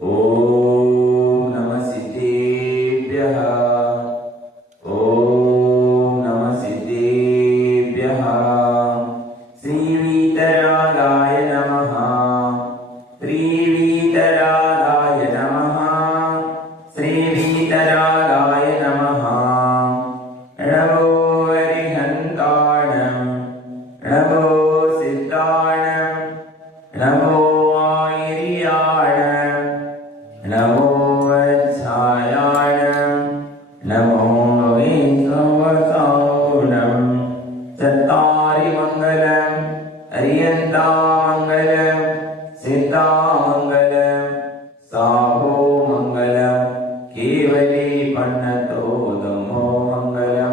ओम नमः सिद्धेभ्यः। ओम नमः सिद्धेभ्यः। श्रीवीतरागाय नमः। श्रीवीतरागाय नमः। श्रीवीतरागाय नमः। नमो अरिहन्ताणं नमो सिद्धाणं नमो आयर्याणं नमो वत्सायाणं नमो वेंकवसावनं चत्तारि मङ्गलम् अरिहन्तामङ्गलं सिद्धामङ्गलं साहो मङ्गलं केवली पन्नतो धम्मो मङ्गलं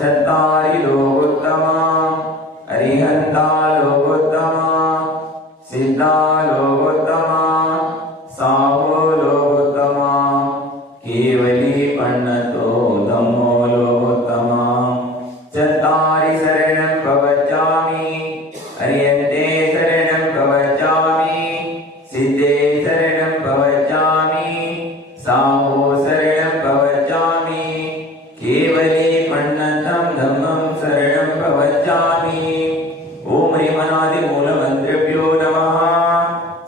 चत्तारि लोकोत्तमा अरिहन्ता लोकोत्तमा सिद्धा लोकोत्तमा साहो लोकोत्तमा केवली पन्नतो धम्मो लोकोत्तमा चत्तारि शरणं प्रवचामि अरिहन्ते शरणं प्रवचामि सिद्धे शरणं प्रवचामि साहो शरणं प्रवचामि केवली पन्नतं धम्मं शरणं प्रवचामि। ओम ह्रीमनादिमूलमन्त्रेभ्यो नमः।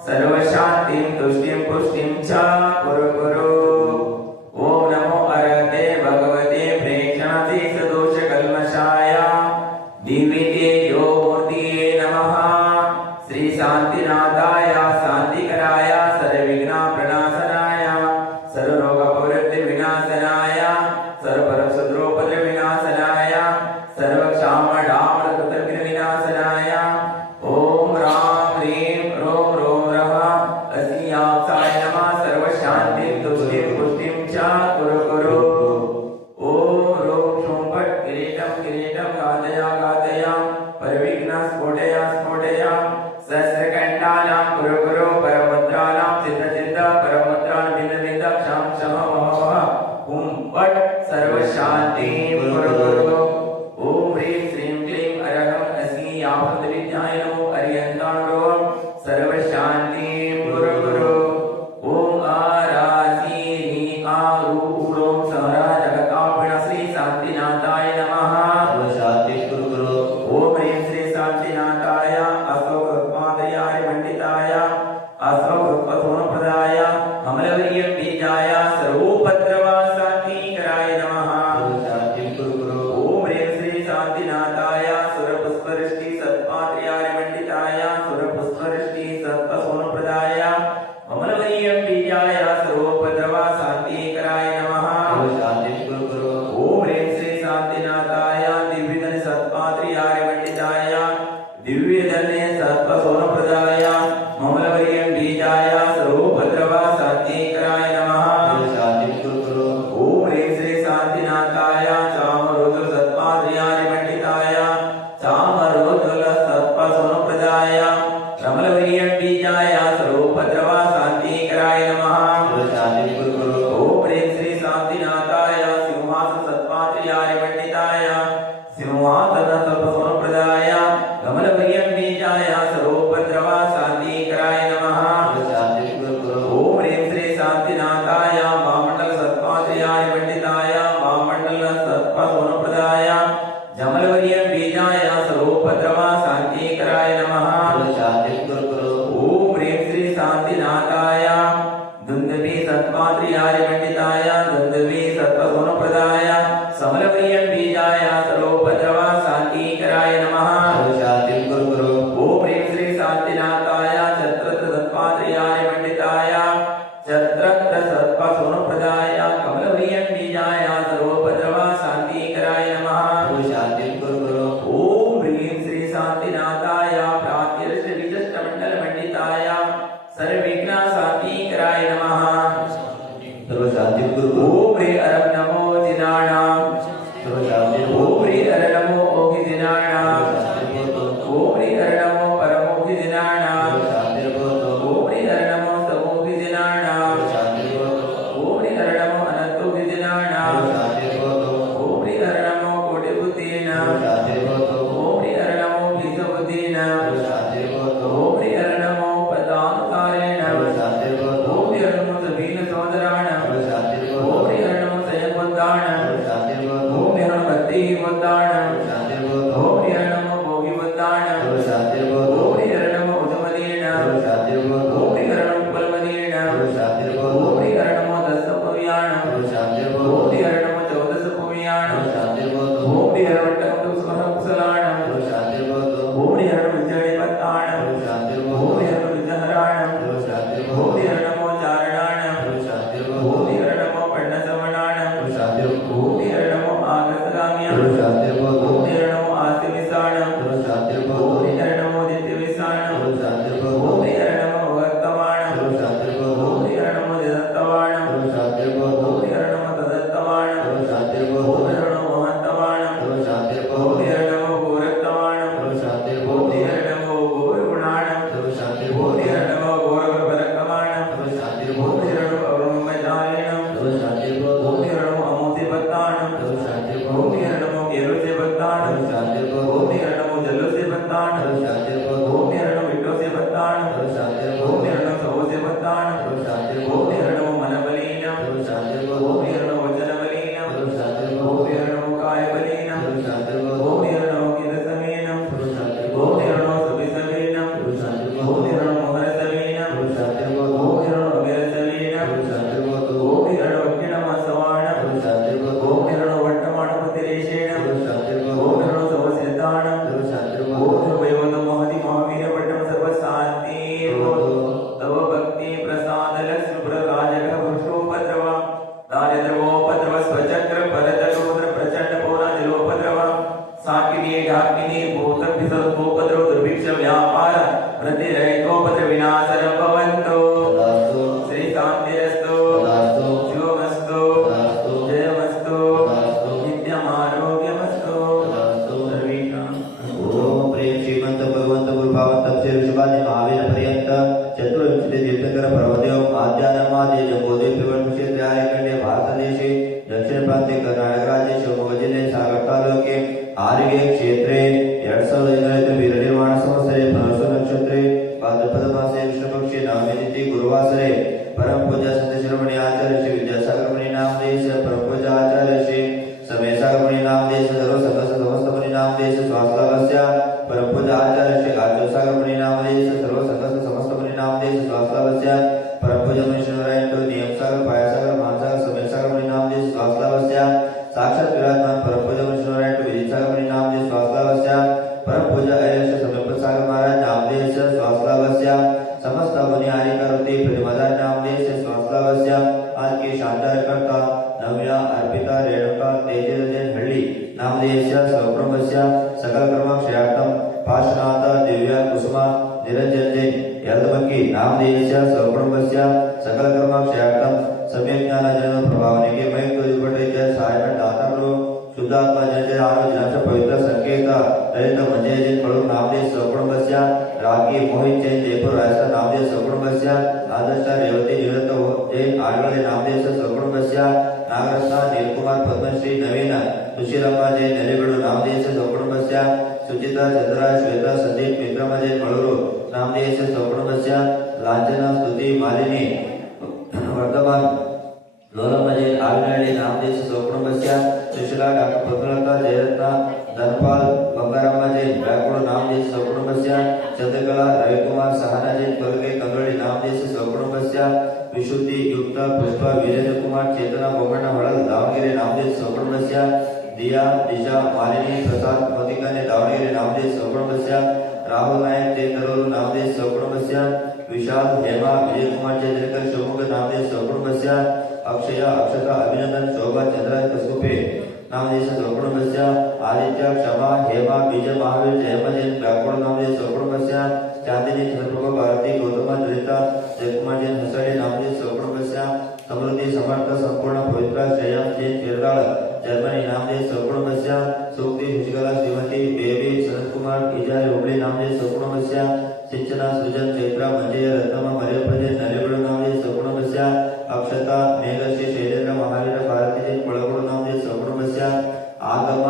सर्वशान्तिं तुष्टिं पुष्टिं च कुरु कुरु। ओम नमो अरहते भगवते प्रेक्षणाति सदोषकल्मषाय दिव्यतेजो मूर्तये नमः। श्री शान्तिनाथाय शान्तिकराय सर्वविघ्नप्रणाशनाय सर्वरोगपरिवृत्तिविनाशनाय सर्वपरशत्रुपद्रविनाशनाय सर्वक्षामडामलकृतविनाशनाय ओम राम ह्रीं रों रों रः अस्याप्साय नमः। सर्वशान्तिं तुष्टिं पुष्टिं च कुरु कुरु। ओम रों क्षों फट् किरीटं किरीटं घातय परविघ्नस्फोटय स्फोटय सहस्रकण्ठानां कुरु कुरु परमुद्राणां सिद्ध सिद्ध परमुद्रां भिन्न भिन्न क्षं क्षम वः हुं फट् सर्वशान्तिं कुरु कुरु। ओम ह्रीं श्रीं क्लीं अरहं अस्यापदविद्याय नमो अरिहन्ताणो सर्वशान्तिं कुरु कुरु। ओम आरासी आरूढों सहरा जगतापण श्री शान्तिनाथाय नमः। शांति कुरु कुरु। ओम ह्रीं श्री शान्तिनाथाय अशोकपादयाय मंडिताय अशोकपसोनप्रदाय अमलवर्यं बीजाय सर्वोपद्रवशान्तिकराय नमः। शांति कुरु कुरु। ओम ह्रीं श्री शान्तिनाथाय सुरपुष्पवृष्टि सत्पात्रयाय मंडिताय सुरपुष्पवृष्टि सत्पसोनप्रदाय अमलवर्यं बीजाय सर्वोपद्रवशान्तिकराय नमः। शांति कुरु कुरु। ओम ह्रीं श्री शान्तिनाथाय दिव्यधन सत्पात्रयाय मंडिताय दिव्यधने सत्पसोनप्रदाय अमलवर्यं बीजाय सर्वोपद्रवशान्तिकराय नमः। शांति कुरु कुरु। ओम ह्रीं श्री शान्तिनाथाय चामरोज्ज्वल सत्पात्रयाय मंडिताय चामरोज्ज्वल सत्पसोनप्रदाय अमलवर्यं बीजाय सर्वोपद्रवशान्तिकराय नमः। शांति कुरु कुरु। ओम ह्रीं श्री शान्तिनाथाय सिंहासन सत्पात्रयाय मंडिताय सिंहासन सत्पसोनप्रदाय अमलवर्यं बीजाय सर्वोपद्रवशान्तिकराय नमः। शांति कुरु कुरु। ओम ह्रीं श्री शान्तिनाथाय वामण्डल सत्पात्रयाय मंडिताय वामण्डल सत्पसोनप्रदाय जमलवर्यं बीजाय सर्वोपद्रवशान्तिकराय नमः। शांति कुरु कुरु। ओम ह्रीं श्री शान्तिनाथाय दुन्दुभि सत्पात्रयाय मंडिताय दुन्दुभि सत्पसोनप्रदाय समलवर्यं बीजाय सर्वोपद्रवशान्तिकराय नमः। शांति कुरु कुरु। ओम ह्रीं श्री शान्तिनाथाय छत्रत्र सत्पात्रयाय मंडिताय छत्रत्र सत्पसोनप्रदाय कमलवर्यं बीजाय सर्वोपद्रवशान्तिकराय नमः। शांति कुरु कुरु। ओम ह्रीं श्री शान्तिनाथाय प्रात्यर्षविशिष्टमण्डलमण्डिताय सर्वविघ्नशान्तिकराय नमः। सर्व ओम नमो चारणाणं ओम शांति ओम नमो पर्णसवणाणं ओम शांति ओम नमो आगतगाम्यं ओम शांति ओम नमो आस्तिविसाणं ओम शांति ओम नमो दित्यविसाणं ओम शांति ओम नमो वर्तमाणं ओम शांति ओम नमो दत्तवाणं ओम शांति ओम नमो तदत्तवाणं ओम शांति ओम नमो महत्तवाणं ओम शांति ओम नमो गोरत्तवाणं ओम शांति ओम नमो गोरगुणाणं ओम शांति ओम नमो गोरगपरकमाणं ओम शांति ओम नमो अरुणमचारिणं ओम शांति ओम नमो अमोसिपत्ताणं ओम शांति ओम नमो केरुसिपत्ताणं ओम शांति ओम नमो जल्लुसिपत्ताणं ओम शांति ओम नमो विट्टोसिपत्ताणं ओम शांति ओम नमो सवोसिपत्ताणं ओम शांति ओम नमो मनबलीनं ओम शांति ओम नमो वचनबलीनं ओम शांति ओम नमो कायबलीनं ओम शांति ओम नमो किरसमीनं ओम शांति ओम नमो सुबिसमीनं ओम शांति ओम नमो मोहरसमीनं ओम शांति ओम नमो अमिरसमीनं ओम शांति ओम नमो वक्किणमसवाणं ओम शांति ओम नमो वर्तमानपतिरेषेणं ओम शांति ओम नमो सवसिद्धाणं ओम शांति ओम नमो वैवतमहति महावीरपट्टं सर्वशान्ति तव भक्ति प्रसाद लक्ष्मी राजक पुरुषोपद्रव राजद्रवोपद्रव स्वचक्र परतरुद्र प्रचंड पौरा जलोपद्रव साकिनी ढाकिनी भूत पिसर्गोपद्रव दुर्भिक्ष व्यापार प्रतिरहितोपद्र विनाशर भवन्तु तदास्तु श्री शान्तिरस्तु तदास्तु शिवमस्तु तदास्तु जयमस्तु तदास्तु नित्यमारोग्यमस्तु तदास्तु सर्वेषाम् ओम प्रेम श्रीमंत भगवंत गुरुभावंत श्री ऋषभादि महावीर पर्यंत चतुर्विंशति तीर्थंकर पर्वदेव आद्यानमादि जम्बोदेव पिबळ क्षेत्र आर्यखंडे भारत देशे दक्षिण प्रांते कर्नाटक राज्य शिवमोगा जिल्ಲೆ सागर तालुके आर्गे क्षेत्रे 2015 वीर निर्माण संवत्सरे पुनर्वसु नक्षत्रे भाद्रपद मासे कृष्ण पक्षे नवमी तिथि गुरुवासरे परम पूज्य संत शिरोमणी आचार्य श्री विद्यासागर मुनि नामदेश परम पूज्य आचार्य श्री समेसागर मुनि नामदेश सर्व संघ समस्त मुनि नामदेश स्वास्थ्यवस्य परम पूज्य आचार्य श्री आचार्यसागर मुनि नामदेश सर्व संघ समस्त मुनि नामदेश स्वास्थ्यवस्य परम पूज्य मुनि श्रीनारायण नियम सागर पायासागर महासागर समेसागर मुनि नामदेश स्वास्थ्यवस्य साक्षात विराजमान परम पूज्य मुनि श्रीनारायण विजयसागर मुनि नामदेश स्वास्थ्यवस्य परम पूज्य अयश समेपत सागर महाराज नामदेश स्वास्थ्यवस्य समस्त मुनि आर्यकारुति प्रतिमदान नामदेश स्वास्थ्यवस्य आज के शानदार करता नव्या अर्पिता रेणुका तेजरजन हल्ली नामदेश स्वकुटुंबस्य सकल कर्मक्षयार्थम पार्श्वनाथ दिव्या कुसुमा निरंजन जैन यलदमकी नामदेश स्वकुटुंबस्य सकल कर्मक्षयार्थम सम्यक ज्ञानार्जन प्रभावने के मय दुर्पटेच्या सहाय्य दातारो शुद्धात्मा जन आरोग्याच्या पवित्र संकेत ललित मंजय जैन पळू नामदेश स्वकुटुंबस्य रागी मोहित जैन जयपूर राजस्थान नामदेश स्वकुटुंबस्य आदर्श रेवती निवृत्त जैन आळवले नामदेश स्वकुटुंबस्य नागरत्न नीलकुमार पद्मश्री नवीन सुशीलम्मा जैन नरेबेडू नामदेश स्वकुटुंबस्य सुचिता चंद्रा श्वेता संदीप विक्रम जैन मळूरू नामदेश स्वकुटुंबस्य लांछना स्तुति मालिनी वर्धमान लोलम्मा जैन आविनहಳ್ಳಿ नामदेश स्वकुटुंबस्य सुशीला डॉक्टर पद्मलता जयरत्न धनपाल बंगारम्मा जैन ब्याकुळ नामदेश स्वकुटुंबस्य चंद्रकला रविकुमार सहाना जैन पलगे कंगळी नामदेश स्वकुटुंबस्य विशुद्धि युक्त पुष्प वीरेंद्र कुमार चेतना बोमಣ್ಣ ಹೊಳಲ್ ದಾವಣಗೆರೆ ನಾಮದೇಶ ಸ್ವಕುಟುಂಬस्य दिया दिशा मालिनी प्रसाद मोतिकाने दावणಗೆರೆ नामदेश स्वकुटुंबस्य राहुल नायक तेतरूर नामदेश स्वकुटुंबस्य विशाल हेमा विजय कुमार चंद्रकर शिवमोगा नामदेश स्वकुटुंबस्य अक्षय अक्षता अभिनंदन शोभा चंद्रराज कसुपे नामदेश स्वकुटुंबस्य आदित्य क्षमा हेमा विजय महावीर जयमा जैन ब्याकुळ नामदेश स्वकुटुंबस्य चांदिनी चंद्रप्रभा भारती गौतम ललिता जयकुमार जैन हसडे नामदेश स्वकुटुंबस्य समृद्धि समर्थ संपूर्ण पवित्र श्रेयम जैन केरळ जर्मनी नामदेश स्वकुटुंबस्य सूक्ति शशिकला श्रीमती बेबी सनत कुमार इजारी हुबळी नामदेश स्वकुटुंबस्य सिंचना सृजन चैत्रा मंजय रत्नमा मर्यप्रजय नरेबेडू नामदेश स्वकुटुंबस्य अक्षता मेघश्री शैलेंद्र महावीर भारती जैन पळगोड नामदेश स्वकुटुंबस्य आगम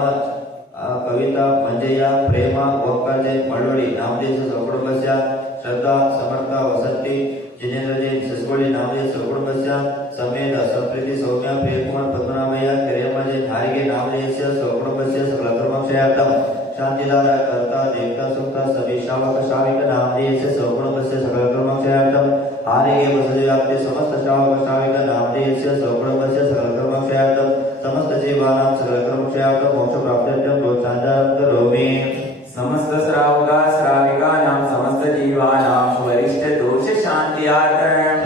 कविता मंजय प्रेम वक्कर जैन मळवडी नामदेश स्वकुटुंबस्य श्रद्धा समर्थ वसंती जिनेंद्र जैन ससवडी नामदेश स्वकुटुंबस्य समेत संप्रीति सौम्या प्रियकुमार पद्मनाभಯ್ಯ ಕೆರೆಯಮ್ಮ जैन हारिगे नामदेश स्वकुटुंबस्य सकल कर्मक्षयार्थम शांतिदार कर्ता देवता सुक्ता सभी श्रावक श्राविक नामदेश स्वकुटुंबस्य सकल कर्मक्षयार्थम हारिगे वसुदेवाप्ते समस्त श्रावक श्राविक नामदेश स्वकुटुंबस्य सकल कर्मक्षयार्थम समस्त जीवानां सकल कर्मक्षयार्थम मोक्ष प्राप्त्यर्थम प्रोत्साहनं करोमि समस्त श्रावका श्राविकानां समस्त जीवानां वरिष्ठ दोष शांत्यार्थं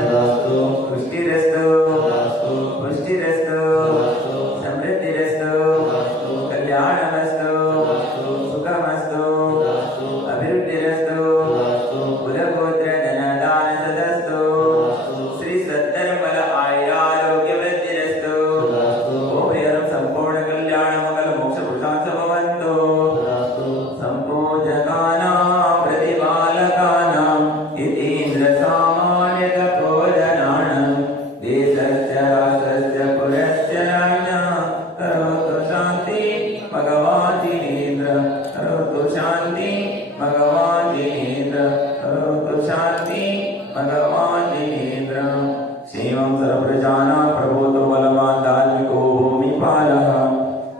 एवं सर्वप्रजानां प्रभूतो बलवान् धार्मिको भूमिपालः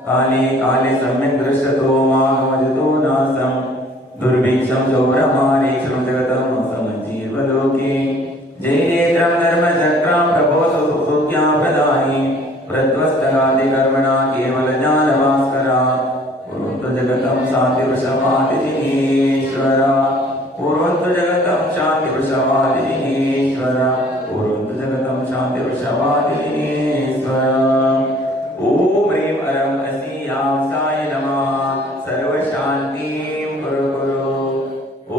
काले काले सम्यक् दृश्यतो माघमजतो नासम् दुर्भिक्षं सौब्रह्मणेश्वरं जगतं समजीवलोके जय नेत्रं धर्मचक्रं प्रभो सुख्यां प्रदानि प्रध्वस्तगाति कर्मणा केवलज्ञानभास्करा कुर्वन्तु जगतं शान्तिवृषभादिजिनेश्वरा कुर्वन्तु जगतं शान्तिवृषभादिजिनेश्वरा कुर्वन्तु जगतं शान्तिवृषभादिजिनेश्वरा ॐ ह्रीं अरं असीयांसाय नमः सर्वशान्तिं कुरु कुरु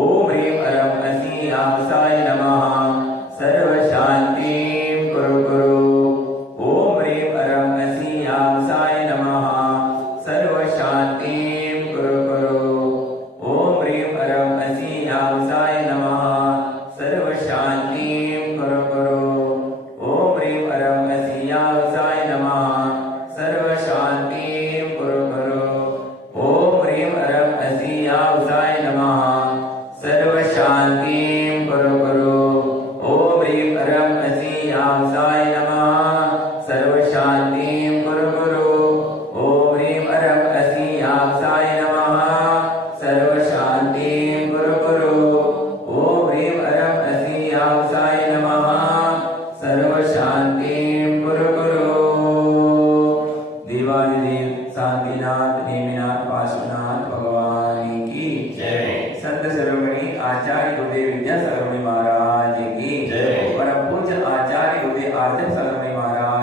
ॐ ह्रीं अरं असीयांसाय नमः सर्वशान्तिं कुरु कुरु ॐ ह्रीं अरं असीयांसाय नमः सर्वशान्तिं कुरु कुरु ॐ ह्रीं अरं असीयांसाय नमः सर्वशान्तिं कुरु कुरु ॐ ह्रीं अरं असीयांसाय नमः सर्वशान्तिं कुरु कुरु ॐ ह्रीं अरं असीयांसाय नमः सर्वशान्तिं कुरु कुरु ॐ ह्रीं अरं असीयांसाय नमः सर्वशान्तिं कुरु कुरु ॐ ह्रीं अरं असीयांसाय नमः सर्वशान्तिं कुरु कुरु ॐ ह्रीं अरं असीयांसाय नमः सर्वशान्तिं कुरु कुरु देवादिदेव शांतिनाथ नेमिनाथ पार्श्वनाथ भगवान की जय। संत शिरोमणि आचार्य गुरुदेव विद्यासागर स्वामी महाराज की जय। परम पूज्य आचार्य गुरुदेव आर्जन स्वामी महाराज